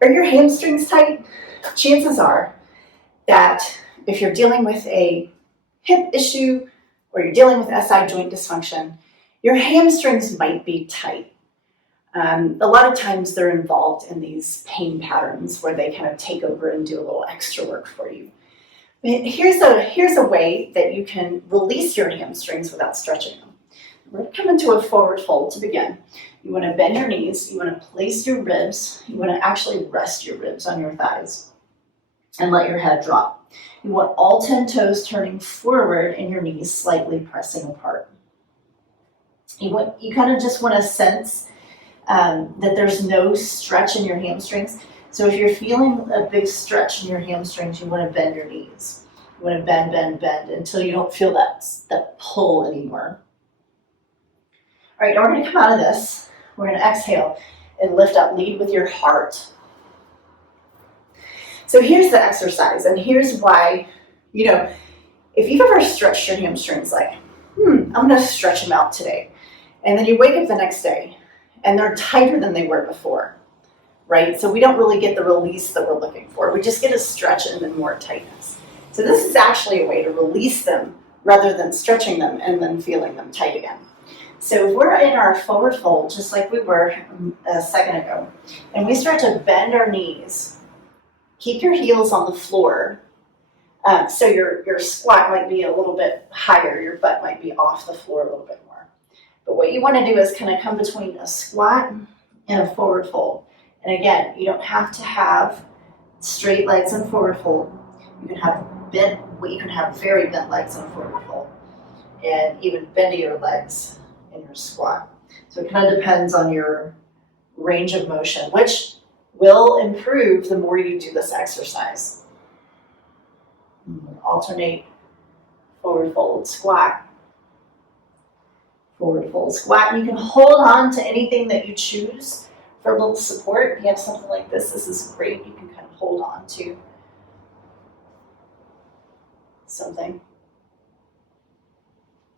Are your hamstrings tight? Chances are that if you're dealing with a hip issue or you're dealing with SI joint dysfunction, your hamstrings might be tight. A lot of times they're involved in these pain patterns where they kind of take over and do a little extra work for you. Here's a way that you can release your hamstrings without stretching them. We're going to come into a forward fold to begin. You want to bend your knees, you want to place your ribs, you want to actually rest your ribs on your thighs and let your head drop. You want all 10 toes turning forward and your knees slightly pressing apart. You kind of just want to sense that there's no stretch in your hamstrings. So if you're feeling a big stretch in your hamstrings, you want to bend your knees. You want to bend, bend, bend until you don't feel that pull anymore. All right, now we're going to come out of this. We're going to exhale and lift up. Lead with your heart. So here's the exercise, and here's why, if you've ever stretched your hamstrings like, I'm going to stretch them out today. And then you wake up the next day, and they're tighter than they were before, right? So we don't really get the release that we're looking for. We just get a stretch and then more tightness. So this is actually a way to release them rather than stretching them and then feeling them tight again. So if we're in our forward fold, just like we were a second ago, and we start to bend our knees, keep your heels on the floor. So your squat might be a little bit higher, your butt might be off the floor a little bit more. But what you want to do is kind of come between a squat and a forward fold. And again, you don't have to have straight legs in forward fold. You can have very bent legs in forward fold, and even bendier legs in your squat. So it kind of depends on your range of motion, which will improve the more you do this exercise. Alternate forward fold, squat. Forward fold, squat. You can hold on to anything that you choose for a little support. If you have something like this is great. You can kind of hold on to something.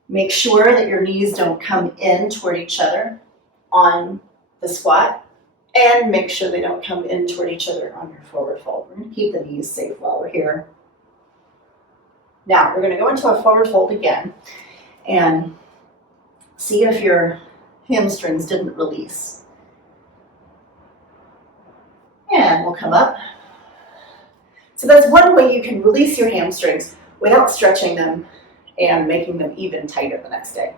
Make sure that your knees don't come in toward each other on the squat, and make sure they don't come in toward each other on your forward fold. We're going to keep the knees safe while we're here. Now, we're going to go into a forward fold again and see if your hamstrings didn't release. And we'll come up. So that's one way you can release your hamstrings without stretching them and making them even tighter the next day.